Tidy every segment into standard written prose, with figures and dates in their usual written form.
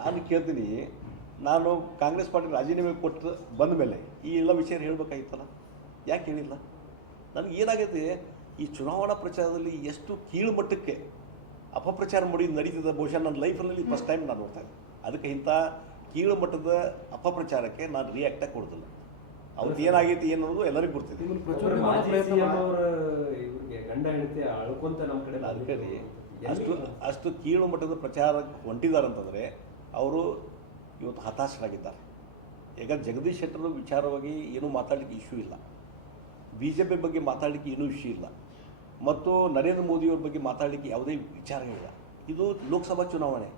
ನಾನು ಕೇಳ್ತೀನಿ, ನಾನು ಕಾಂಗ್ರೆಸ್ ಪಾರ್ಟಿ ರಾಜೀನಾಮೆ ಕೊಟ್ಟು ಬಂದ ಮೇಲೆ ಈ ಎಲ್ಲ ವಿಷಯ ಹೇಳಬೇಕಾಗಿತ್ತಲ್ಲ, ಯಾಕೆ ಹೇಳಿಲ್ಲ? ನನಗೆ ಏನಾಗೈತೆ, ಈ ಚುನಾವಣಾ ಪ್ರಚಾರದಲ್ಲಿ ಎಷ್ಟು ಕೀಳು ಮಟ್ಟಕ್ಕೆ ಅಪಪ್ರಚಾರ ಮಾಡಿ ನಡೀತದೆ. ಬಹುಶಃ ನನ್ನ ಲೈಫಲ್ಲಿ ಫಸ್ಟ್ ಟೈಮ್ ನಾನು ನೋಡ್ತಾ ಇದ್ದೆ. ಅದಕ್ಕೆ ಇಂಥ ಕೀಳು ಮಟ್ಟದ ಅಪಪ್ರಚಾರಕ್ಕೆ ನಾನು ರಿಯಾಕ್ಟಾಗಿ ಕೊಡೋದಿಲ್ಲ. ಅವತ್ತು ಏನಾಗೈತಿ ಏನು ಅನ್ನೋದು ಎಲ್ಲರಿಗೂ ಗೊತ್ತಿದೆ. ಅಷ್ಟು ಕೀಳು ಮಟ್ಟದ ಪ್ರಚಾರಕ್ಕೆ ಹೊಂಟಿದ್ದಾರೆ ಅವರು ಇವತ್ತು ಹತಾಶರಾಗಿದ್ದಾರೆ. ಈಗ ಜಗದೀಶ್ ಶೆಟ್ಟರ್ ವಿಚಾರವಾಗಿ ಏನೂ ಮಾತಾಡಲಿಕ್ಕೆ ಇಶ್ಯೂ ಇಲ್ಲ, BJP ಬಗ್ಗೆ ಮಾತಾಡಲಿಕ್ಕೆ ಏನೂ ಇಶ್ಯೂ ಇಲ್ಲ, ಮತ್ತು ನರೇಂದ್ರ ಮೋದಿಯವ್ರ ಬಗ್ಗೆ ಮಾತಾಡಲಿಕ್ಕೆ ಯಾವುದೇ ವಿಚಾರಗಳಿಲ್ಲ. ಇದು ಲೋಕಸಭಾ ಚುನಾವಣೆ,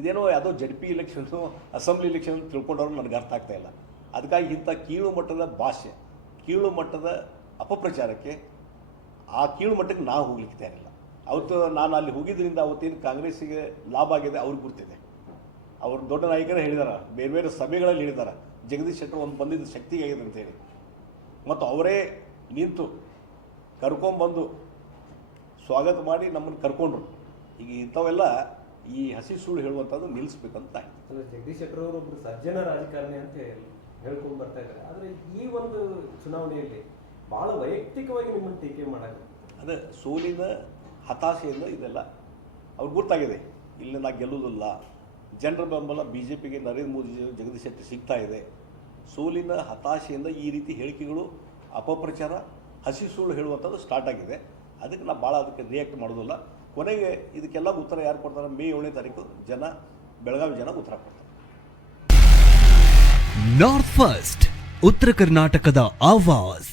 ಇದೇನೋ ಯಾವುದೋ JP ಇಲೆಕ್ಷನ್ನು, ಅಸೆಂಬ್ಲಿ ಇಲೆಕ್ಷನ್ ತಿಳ್ಕೊಂಡವ್ರು ನನಗೆ ಅರ್ಥ ಆಗ್ತಾ ಇಲ್ಲ. ಅದಕ್ಕಾಗಿ ಇಂಥ ಕೀಳು ಮಟ್ಟದ ಭಾಷೆ, ಕೀಳು ಮಟ್ಟದ ಅಪಪ್ರಚಾರಕ್ಕೆ, ಆ ಕೀಳು ಮಟ್ಟಕ್ಕೆ ನಾವು ಹೋಗ್ಲಿಕ್ಕೆ ತಯಾರಿಲ್ಲ. ಅವತ್ತು ನಾನು ಅಲ್ಲಿ ಹೋಗಿದ್ದರಿಂದ ಅವತ್ತೇನು ಕಾಂಗ್ರೆಸ್ಸಿಗೆ ಲಾಭ ಆಗಿದೆ ಅವ್ರಿಗೆ ಗೊತ್ತಿದೆ. ಅವರು ದೊಡ್ಡ ನಾಯಕರೇ ಹೇಳಿದಾರೆ, ಬೇರೆ ಬೇರೆ ಸಭೆಗಳಲ್ಲಿ ಹೇಳಿದ್ದಾರೆ, ಜಗದೀಶ್ ಶೆಟ್ಟರ್ ಒಂದು ಬಂದಿದ್ದ ಶಕ್ತಿ ಆಗಿದೆ ಅಂತೇಳಿ. ಮತ್ತು ಅವರೇ ನಿಂತು ಕರ್ಕೊಂಬಂದು ಸ್ವಾಗತ ಮಾಡಿ ನಮ್ಮನ್ನು ಕರ್ಕೊಂಡ್ರು. ಈಗ ಇಂಥವೆಲ್ಲ ಈ ಹಸಿ ಸುಳ್ಳು ಹೇಳುವಂಥದ್ದು ನಿಲ್ಲಿಸ್ಬೇಕಂತ. ಜಗದೀಶ್ ಶೆಟ್ಟರ್ ಅವರು ಒಬ್ಬರು ಸಜ್ಜನ ರಾಜಕಾರಣಿ ಅಂತ ಹೇಳ್ಕೊಂಡು ಬರ್ತಾ ಇದ್ದಾರೆ. ಆದರೆ ಈ ಒಂದು ಚುನಾವಣೆಯಲ್ಲಿ ಭಾಳ ವೈಯಕ್ತಿಕವಾಗಿ ನಿಮ್ಮನ್ನು ಟೀಕೆ ಮಾಡೋದು, ಅದೇ ಸೋಲಿನ ಹತಾಶೆಯಿಂದ ಇದೆಲ್ಲ ಅವ್ರಿಗೆ ಗೊತ್ತಾಗಿದೆ. ಇಲ್ಲಿ ನಾ ಗೆಲ್ಲುವುದಿಲ್ಲ, ಜನರ ಬೆಂಬಲ BJPಗೆ ನರೇಂದ್ರ ಮೋದಿ ಜಗದೀಶ್ ಶೆಟ್ಟರ್ ಸಿಗ್ತಾ ಇದೆ. ಸೋಲಿನ ಹತಾಶೆಯಿಂದ ಈ ರೀತಿ ಹೇಳಿಕೆಗಳು, ಅಪಪ್ರಚಾರ, ಹಸಿ ಸುಳ್ಳು ಹೇಳುವಂಥದ್ದು ಸ್ಟಾರ್ಟ್ ಆಗಿದೆ. ಅದಕ್ಕೆ ನಾನು ಭಾಳ ಅದಕ್ಕೆ ರಿಯಾಕ್ಟ್ ಮಾಡೋದಿಲ್ಲ. ಕೊನೆಗೆ ಇದಕ್ಕೆಲ್ಲ ಉತ್ತರ ಯಾರು ಕೊಡ್ತಾರೆ? ಮೇ 7ನೇ ತಾರೀಕು ಬೆಳಗಾವಿ ಜನ ಉತ್ತರ ಕೊಡ್ತಾರೆ. ನಾರ್ತ್ ಫಸ್ಟ್, ಉತ್ತರ ಕರ್ನಾಟಕದ ಆವಾಜ್.